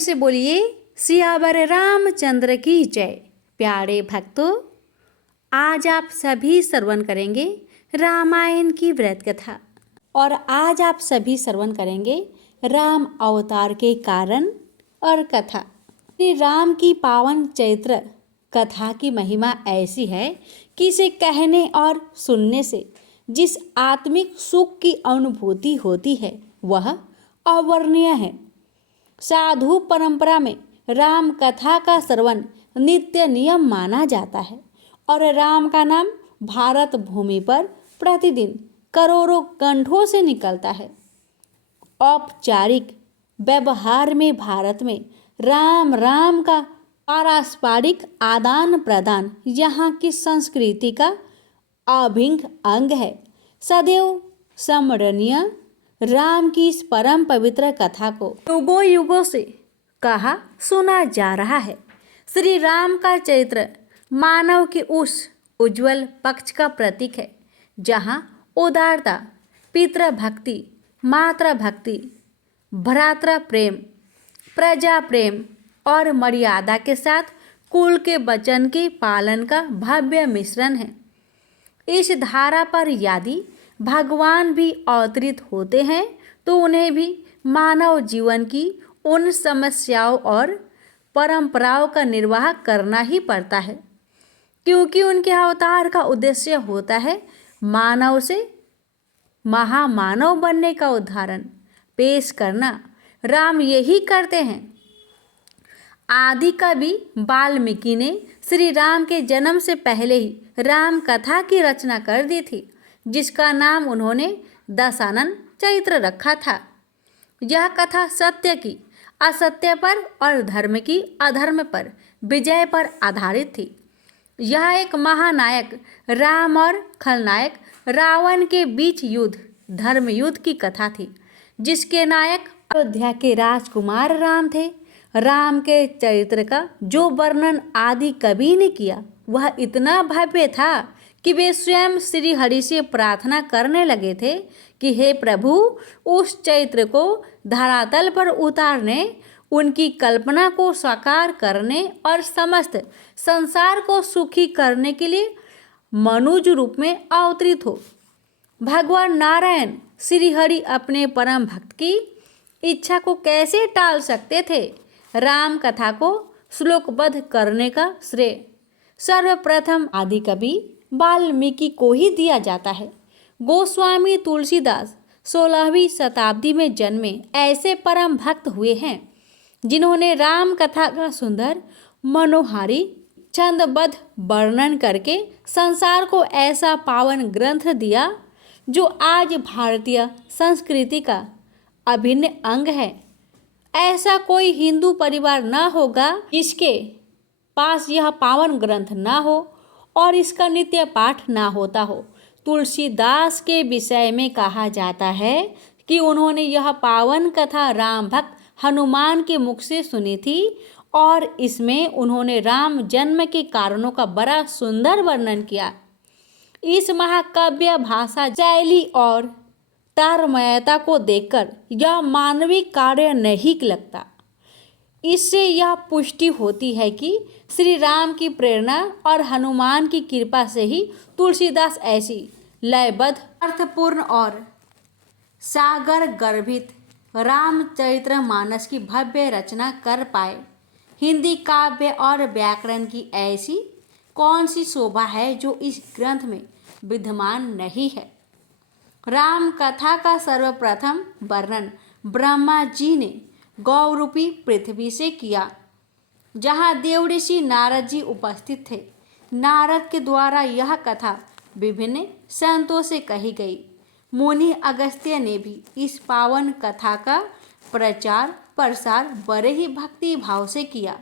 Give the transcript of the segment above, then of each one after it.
से बोलिए सियावर रामचंद्र की जय। प्यारे भक्तों, आज आप सभी श्रवण करेंगे रामायण की व्रत कथा और आज आप सभी श्रवण करेंगे राम अवतार के कारण और कथा। श्री राम की पावन चैत्र कथा की महिमा ऐसी है कि इसे कहने और सुनने से जिस आत्मिक सुख की अनुभूति होती है वह अवर्णनीय है। साधु परंपरा में राम कथा का श्रवण नित्य नियम माना जाता है और राम का नाम भारत भूमि पर प्रतिदिन करोड़ों कंठों से निकलता है। औपचारिक व्यवहार में भारत में राम राम का पारस्परिक आदान प्रदान यहाँ की संस्कृति का अभिन्न अंग है। सदैव स्मरणीय राम की इस परम पवित्र कथा को युगों युगों से कहा सुना जा रहा है। श्री राम का चरित्र मानव के उस उज्जवल पक्ष का प्रतीक है जहाँ उदारता, पितृभक्ति, मातृभक्ति, भ्रातृ प्रेम, प्रजा प्रेम और मर्यादा के साथ कुल के वचन के पालन का भव्य मिश्रण है। इस धारा पर यदि भगवान भी अवतरित होते हैं तो उन्हें भी मानव जीवन की उन समस्याओं और परंपराओं का निर्वाह करना ही पड़ता है, क्योंकि उनके अवतार का उद्देश्य होता है मानव से महामानव बनने का उदाहरण पेश करना। राम यही करते हैं। आदि कवि वाल्मीकि ने श्री राम के जन्म से पहले ही राम कथा की रचना कर दी थी, जिसका नाम उन्होंने दशानन चरित्र रखा था। यह कथा सत्य की असत्य पर और धर्म की अधर्म पर विजय पर आधारित थी। यह एक महानायक राम और खलनायक रावण के बीच युद्ध, धर्म युद्ध की कथा थी, जिसके नायक अयोध्या के राजकुमार राम थे। राम के चरित्र का जो वर्णन आदि कवि ने किया वह इतना भव्य था कि वे स्वयं श्री हरि से प्रार्थना करने लगे थे कि हे प्रभु, उस चरित्र को धरातल पर उतारने, उनकी कल्पना को साकार करने और समस्त संसार को सुखी करने के लिए मनुज रूप में अवतरित हो। भगवान नारायण श्री हरि अपने परम भक्त की इच्छा को कैसे टाल सकते थे। राम कथा को श्लोकबद्ध करने का श्रेय सर्वप्रथम आदि कवि वाल्मीकि को ही दिया जाता है। गोस्वामी तुलसीदास 16वीं शताब्दी में जन्मे ऐसे परम भक्त हुए हैं जिन्होंने राम कथा का सुंदर मनोहारी छंदबद्ध वर्णन करके संसार को ऐसा पावन ग्रंथ दिया जो आज भारतीय संस्कृति का अभिन्न अंग है। ऐसा कोई हिंदू परिवार न होगा जिसके पास यह पावन ग्रंथ ना हो और इसका नित्य पाठ ना होता हो। तुलसीदास के विषय में कहा जाता है कि उन्होंने यह पावन कथा राम भक्त हनुमान के मुख से सुनी थी और इसमें उन्होंने राम जन्म के कारणों का बड़ा सुंदर वर्णन किया। इस महाकाव्य भाषा शैली और तारमयता को देखकर यह मानवीय कार्य नहीं लगता। इससे यह पुष्टि होती है कि श्री राम की प्रेरणा और हनुमान की कृपा से ही तुलसीदास ऐसी लयबद्ध, अर्थपूर्ण और सागर गर्भित रामचरितमानस की भव्य रचना कर पाए। हिंदी काव्य और व्याकरण की ऐसी कौन सी शोभा है जो इस ग्रंथ में विद्यमान नहीं है। राम कथा का सर्वप्रथम वर्णन ब्रह्मा जी ने गौरूपी पृथ्वी से किया, जहाँ देवऋषि नारद जी उपस्थित थे। नारद के द्वारा यह कथा विभिन्न संतों से कही गई। मुनि अगस्त्य ने भी इस पावन कथा का प्रचार प्रसार बड़े ही भक्ति भाव से किया।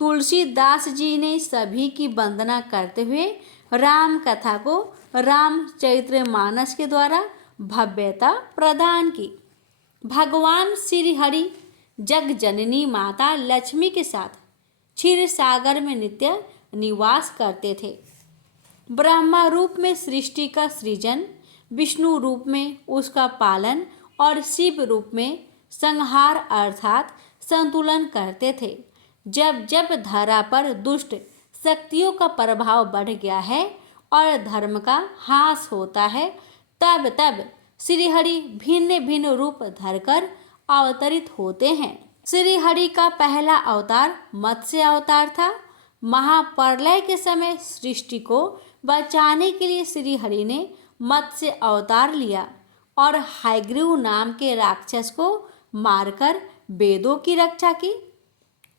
तुलसीदास जी ने सभी की वंदना करते हुए राम कथा को रामचरितमानस के द्वारा भव्यता प्रदान की। भगवान श्री हरि जग जननी माता लक्ष्मी के साथ क्षीर सागर में नित्य निवास करते थे। ब्रह्मा रूप में सृष्टि का सृजन, विष्णु रूप में उसका पालन और शिव रूप में संहार अर्थात संतुलन करते थे। जब जब धरा पर दुष्ट शक्तियों का प्रभाव बढ़ गया है और धर्म का ह्रास होता है, तब तब श्रीहरि भिन्न भिन्न रूप धरकर अवतरित होते हैं। श्रीहरि का पहला अवतार मत्स्य अवतार था। महाप्रलय के समय सृष्टि को बचाने के लिए श्रीहरि ने मत्स्य अवतार लिया और हयग्रीव नाम के राक्षस को मारकर वेदों की रक्षा की।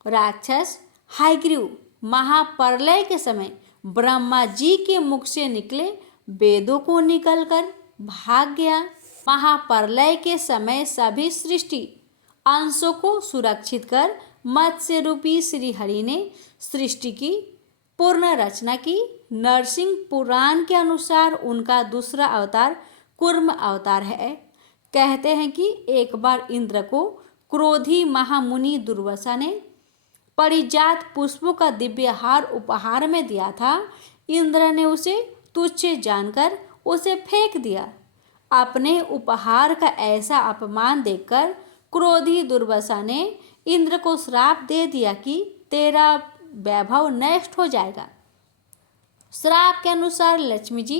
राक्षस हयग्रीव महाप्रलय के समय ब्रह्मा जी के मुख से निकले वेदों को निकलकर भाग गया। महाप्रलय के समय सभी सृष्टि अंशों को सुरक्षित कर मत्स्य रूपी श्रीहरि ने सृष्टि की पूर्ण रचना की। नरसिंह पुराण के अनुसार उनका दूसरा अवतार कूर्म अवतार है। कहते हैं कि एक बार इंद्र को क्रोधी महामुनि दुर्वासा ने परिजात पुष्पों का दिव्य हार उपहार में दिया था। इंद्र ने उसे तुच्छ जानकर उसे फेंक दिया। अपने उपहार का ऐसा अपमान देखकर क्रोधी दुर्वासा ने इंद्र को श्राप दे दिया कि तेरा वैभव नष्ट हो जाएगा। श्राप के अनुसार लक्ष्मी जी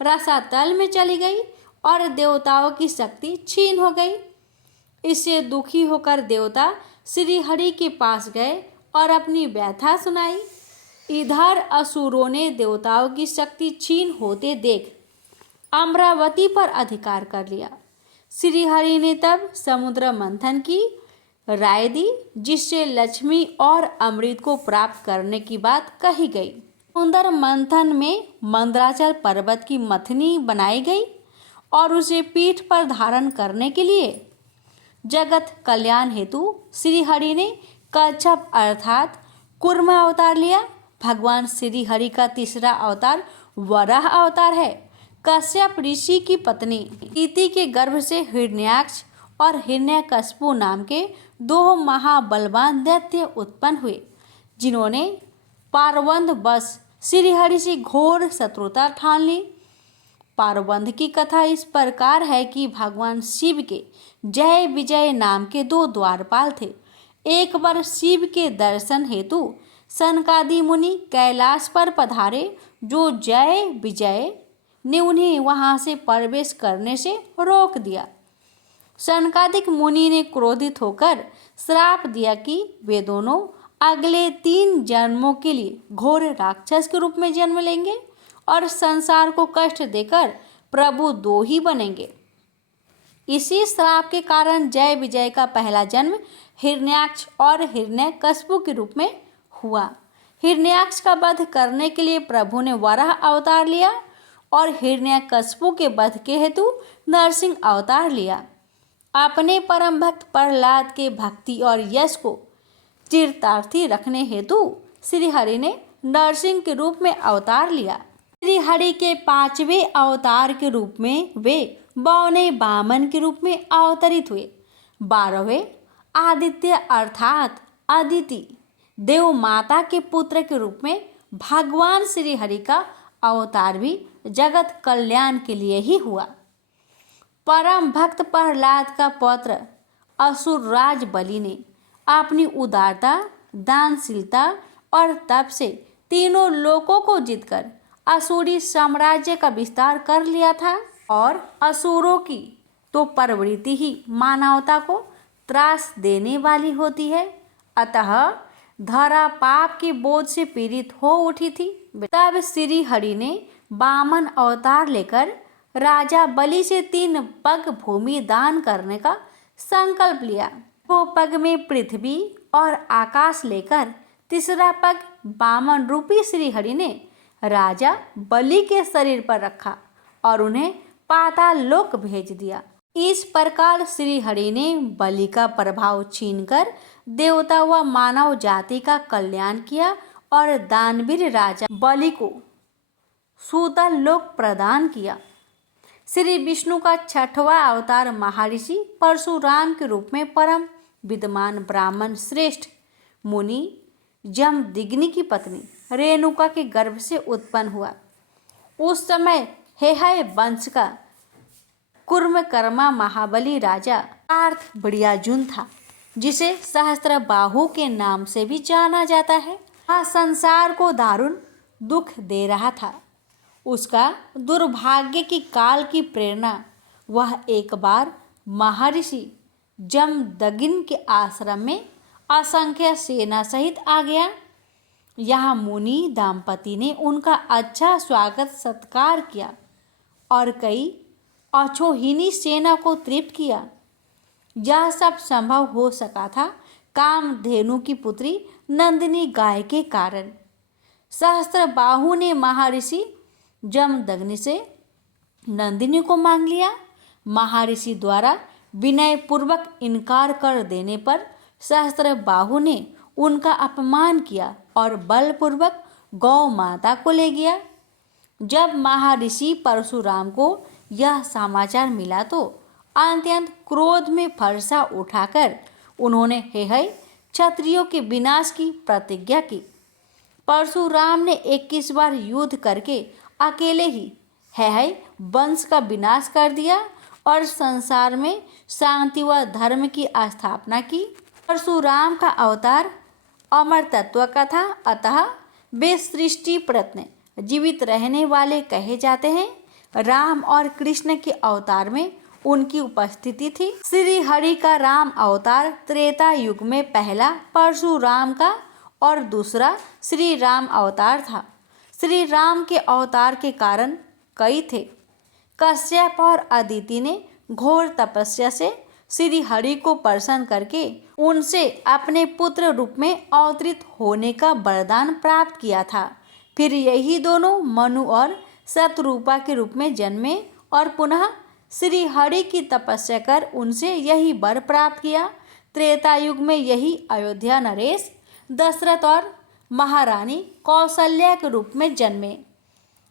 रसातल में चली गई और देवताओं की शक्ति छीन हो गई। इससे दुखी होकर देवता श्रीहरि के पास गए और अपनी व्यथा सुनाई। इधर असुरों ने देवताओं की शक्ति छीन होते देख अमरावती पर अधिकार कर लिया। श्रीहरि ने तब समुद्र मंथन की राय दी, जिससे लक्ष्मी और अमृत को प्राप्त करने की बात कही गई। समुद्र मंथन में मंदराचल पर्वत की मथनी बनाई गई और उसे पीठ पर धारण करने के लिए जगत कल्याण हेतु श्रीहरि ने कच्छप अर्थात कूर्म अवतार लिया। भगवान श्रीहरि का तीसरा अवतार वराह अवतार है। कश्यप ऋषि की पत्नी इति के गर्भ से हिरण्याक्ष और हिरण्यकश्यपु नाम के दो महाबलवान दैत्य उत्पन्न हुए, जिन्होंने पारवंध बस श्रीहरि से घोर शत्रुता ठान ली। पारवंध की कथा इस प्रकार है कि भगवान शिव के जय विजय नाम के दो द्वारपाल थे। एक बार शिव के दर्शन हेतु सनकादि मुनि कैलाश पर पधारे, जो जय विजय ने उन्हें वहां से प्रवेश करने से रोक दिया। सनकादिक मुनि ने क्रोधित होकर श्राप दिया कि वे दोनों अगले 3 जन्मों के लिए घोर राक्षस के रूप में जन्म लेंगे और संसार को कष्ट देकर प्रभु 2 ही बनेंगे। इसी श्राप के कारण जय विजय का पहला जन्म हिरण्याक्ष और हिरण्यकश्यपु के रूप में हुआ। हिरण्याक्ष का वध करने के लिए प्रभु ने वराह अवतार लिया और हिरण्यकश्यपु के वध के हेतु नरसिंह अवतार लिया। अपने परम भक्त प्रहलाद के भक्ति और यश को चिरतार्थी रखने हेतु श्रीहरि ने नरसिंह के रूप में अवतार लिया। श्रीहरि के 5वें अवतार के रूप में वे 52वें वामन के रूप में अवतरित हुए। 12वें आदित्य अर्थात अदिति देव माता के पुत्र के रूप में भगवान श्रीहरि का अवतार भी जगत कल्याण के लिए ही हुआ। परम भक्त प्रहलाद का पुत्र असुरराज बलि ने अपनी उदारता, दानशीलता और तप से तीनों लोकों को जीतकर असुरी साम्राज्य का विस्तार कर लिया था। और असुरों की तो प्रवृत्ति ही मानवता को त्रास देने वाली होती है, अतः धरा पाप के बोझ से पीड़ित हो उठी थी। तब श्रीहरि ने वामन अवतार लेकर राजा बलि से 3 पग भूमि दान करने का संकल्प लिया। 2 पग में पृथ्वी और आकाश लेकर तीसरा पग वामन रूपी श्रीहरि ने राजा बलि के शरीर पर रखा और उन्हें पाताल लोक भेज दिया। इस प्रकार श्रीहरि ने बलि का प्रभाव छीनकर देवता व मानव जाति का कल्याण किया और दानवीर राजा बलि को सूतल लोक प्रदान किया। श्री विष्णु का 6वां अवतार महर्षि परशुराम के रूप में परम विद्वान ब्राह्मण श्रेष्ठ मुनि जमदग्नि की पत्नी रेणुका के गर्भ से उत्पन्न हुआ। उस समय हेहय वंश का कुर्मकर्मा महाबली राजा पार्थ बड़ियाजुन था। जिसे सहस्त्रबाहु के नाम से भी जाना जाता है, वह संसार को दारुण दुख दे रहा था। उसका दुर्भाग्य की काल की प्रेरणा वह एक बार महर्षि जमदग्नि के आश्रम में असंख्य सेना सहित आ गया। यहाँ मुनि दंपति ने उनका अच्छा स्वागत सत्कार किया और कई अछोहिनी सेना को तृप्त किया। यह सब संभव हो सका था कामधेनु की पुत्री नंदिनी गाय के कारण। सहस्त्रबाहु ने महर्षि जमदग्नि से नंदिनी को मांग लिया। महर्षि द्वारा विनय पूर्वक इनकार कर देने पर सहस्त्रबाहु ने उनका अपमान किया और बलपूर्वक गौ माता को ले गया। जब महर्षि परशुराम को यह समाचार मिला तो अत्यंत क्रोध में फरसा उठाकर उन्होंने हेहय क्षत्रियों के विनाश की प्रतिज्ञा की। परशुराम ने 21 बार युद्ध करके अकेले ही हेहय वंश का विनाश कर दिया और संसार में शांति व धर्म की स्थापना की। परशुराम का अवतार अमर तत्व का था, अतः वे सृष्टि प्रत्न जीवित रहने वाले कहे जाते हैं। राम और कृष्ण के अवतार में उनकी उपस्थिति थी। श्री हरि का राम अवतार त्रेता युग में पहला परशुराम का और दूसरा श्री राम अवतार था। श्री राम के अवतार के कारण कई थे। कश्यप और अदिति ने घोर तपस्या से श्री हरि को प्रसन्न करके उनसे अपने पुत्र रूप में अवतरित होने का वरदान प्राप्त किया था। फिर यही दोनों मनु और शतरूपा के रूप में जन्मे और पुनः श्री हरि की तपस्या कर उनसे यही वर प्राप्त किया। त्रेता युग में यही अयोध्या नरेश दशरथ और महारानी कौशल्या के रूप में जन्मे।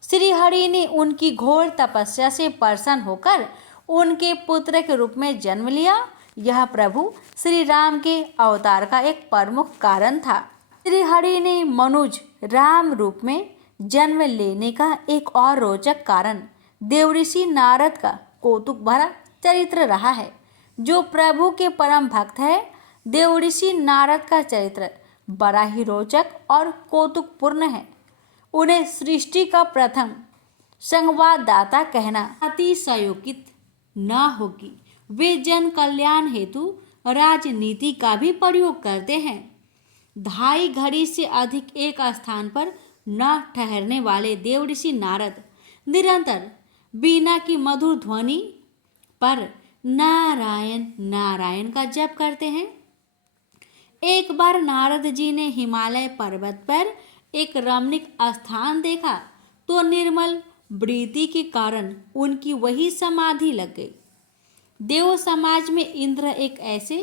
श्री हरि ने उनकी घोर तपस्या से प्रसन्न होकर उनके पुत्र के रूप में जन्म लिया। यह प्रभु श्री राम के अवतार का एक प्रमुख कारण था। श्री हरि ने मनुज राम रूप में जन्म लेने का एक और रोचक कारण देवऋषि नारद का कौतुक भरा चरित्र रहा है। जो प्रभु के परम भक्त है, देवऋषि नारद का चरित्र बड़ा ही रोचक और कौतुकपूर्ण है। उन्हें सृष्टि का प्रथम संवाददाता कहना अतिशयोक्ति न होगी। वे जन कल्याण हेतु राजनीति का भी प्रयोग करते हैं। 2.5 घड़ी से अधिक एक स्थान पर न ठहरने वाले देवऋषि नारद निरंतर बीना की मधुर ध्वनि पर नारायण नारायण का जप करते हैं। एक बार नारद जी ने हिमालय पर्वत पर एक रमणीक स्थान देखा तो निर्मल वृत्ति के कारण उनकी वही समाधि लग गई। देव समाज में इंद्र एक ऐसे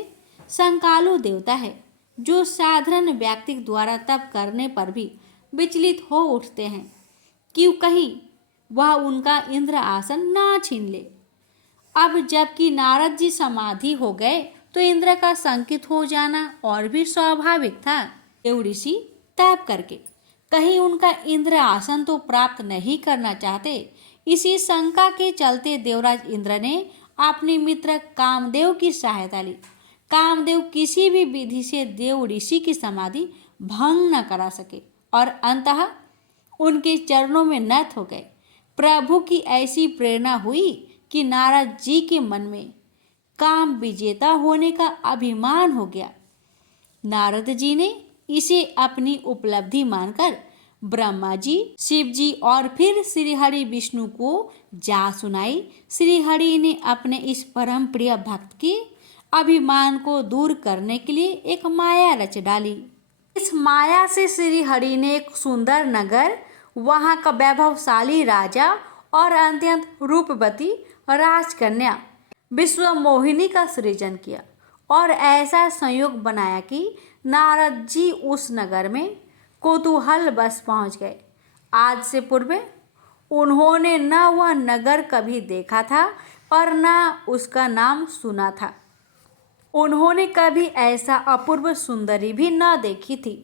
संकालु देवता है जो साधारण व्यक्ति द्वारा तप करने पर भी विचलित हो उठते हैं कि कहीं वह उनका इंद्र आसन ना छीन ले। अब जबकि नारद जी समाधि हो गए तो इंद्र का संकित हो जाना और भी स्वाभाविक था। देवऋषि तप करके कहीं उनका इंद्र आसन तो प्राप्त नहीं करना चाहते। इसी शंका के चलते देवराज इंद्र ने अपने मित्र कामदेव की सहायता ली। कामदेव किसी भी विधि से देवऋषि की समाधि भंग न करा सके और अंततः उनके चरणों में नत हो गए। प्रभु की ऐसी प्रेरणा हुई कि नारद जी के मन में काम विजेता होने का अभिमान हो गया। नारद जी ने इसे अपनी उपलब्धि मानकर ब्रह्मा जी, शिव जी और फिर श्री हरि विष्णु को जा सुनाई। श्री हरि ने अपने इस परम प्रिय भक्त के अभिमान को दूर करने के लिए एक माया रच डाली। इस माया से श्री हरि ने एक सुंदर नगर, वहाँ का वैभवशाली राजा और अत्यंत रूपवती राजकन्या विश्वमोहिनी का सृजन किया और ऐसा संयोग बनाया कि नारद जी उस नगर में कौतूहल बस पहुंच गए। आज से पूर्व उन्होंने न वह नगर कभी देखा था और न उसका नाम सुना था। उन्होंने कभी ऐसा अपूर्व सुंदरी भी न देखी थी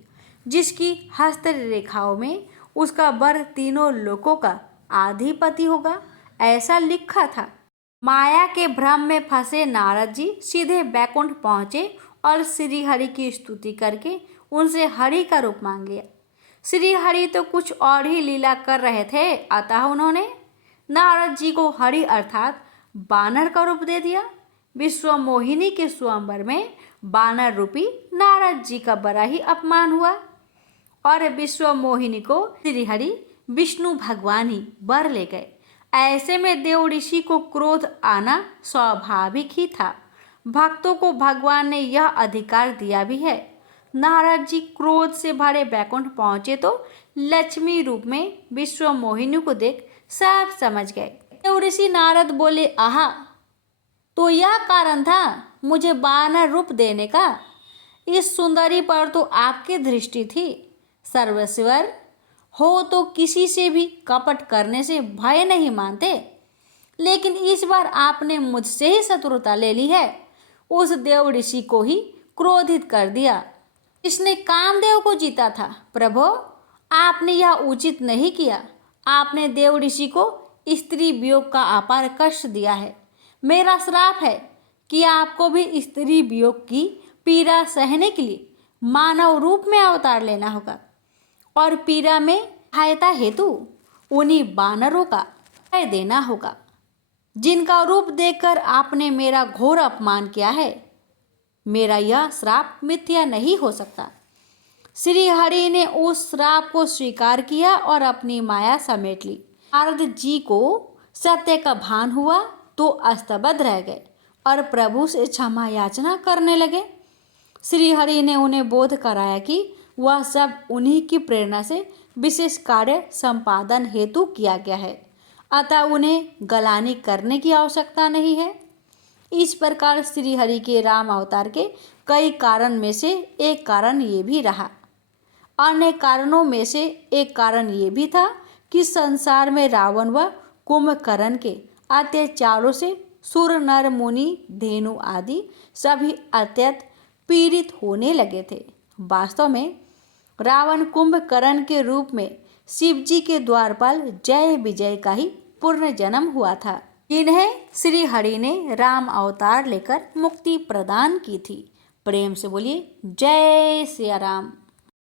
जिसकी हस्तरेखाओं में उसका वर तीनों लोकों का आधिपति होगा, ऐसा लिखा था। माया के भ्रम में फंसे नारद जी सीधे बैकुंठ पहुँचे और श्री हरि की स्तुति करके उनसे हरि का रूप मांग लिया। श्री हरि तो कुछ और ही लीला कर रहे थे, अतः उन्होंने नारद जी को हरि अर्थात बानर का रूप दे दिया। विश्व मोहिनी के स्वयंवर में बानर रूपी नारद जी का बड़ा ही अपमान हुआ और विश्व मोहिनी को श्री हरि विष्णु भगवान ही वर ले गए। ऐसे में देव ऋषि को क्रोध आना स्वाभाविक ही था। भक्तों को भगवान ने यह अधिकार दिया भी है। नारद जी क्रोध से भरे बैकुंठ पहुंचे तो लक्ष्मी रूप में विश्व मोहिनी को देख सब समझ गए। देव ऋषि नारद बोले, आहा, तो यह कारण था मुझे बानर रूप देने का। इस सुंदरी पर तो आपकी दृष्टि थी। सर्वेश्वर हो तो किसी से भी कपट करने से भय नहीं मानते, लेकिन इस बार आपने मुझसे ही शत्रुता ले ली है। उस देव ऋषि को ही क्रोधित कर दिया। इसने कामदेव को जीता था। प्रभु, आपने यह उचित नहीं किया। आपने देव ऋषि को स्त्री वियोग का अपार कष्ट दिया है। मेरा श्राप है कि आपको भी स्त्री वियोग की पीड़ा सहने के लिए मानव रूप में अवतार लेना होगा और पीड़ा में सहायता हेतु उन्हीं बानरों का भय देना होगा जिनका रूप देखकर आपने मेरा घोर अपमान किया है। मेरा यह श्राप मिथ्या नहीं हो सकता। श्री हरि ने उस श्राप को स्वीकार किया और अपनी माया समेट ली। नारद जी को सत्य का भान हुआ तो अस्तबद्ध रह गए और प्रभु से क्षमा याचना करने लगे। श्री हरि ने उन्हें बोध कराया कि वह सब उन्हीं की प्रेरणा से विशेष कार्य संपादन हेतु किया गया है, अतः उन्हें गलानी करने की आवश्यकता नहीं है। इस प्रकार श्री हरि के राम अवतार के कई कारण में से एक कारण ये भी रहा। अन्य कारणों में से एक कारण ये भी था कि संसार में रावण व कुंभकर्ण के अत्याचारों से सुर नर मुनि धेनु आदि सभी अत्यंत पीड़ित होने लगे थे। वास्तव में रावण कुंभकर्ण के रूप में शिव जी के द्वारपाल जय विजय का ही पूर्ण जन्म हुआ था, जिन्हें श्री हरि ने राम अवतार लेकर मुक्ति प्रदान की थी। प्रेम से बोलिए जय सिया राम।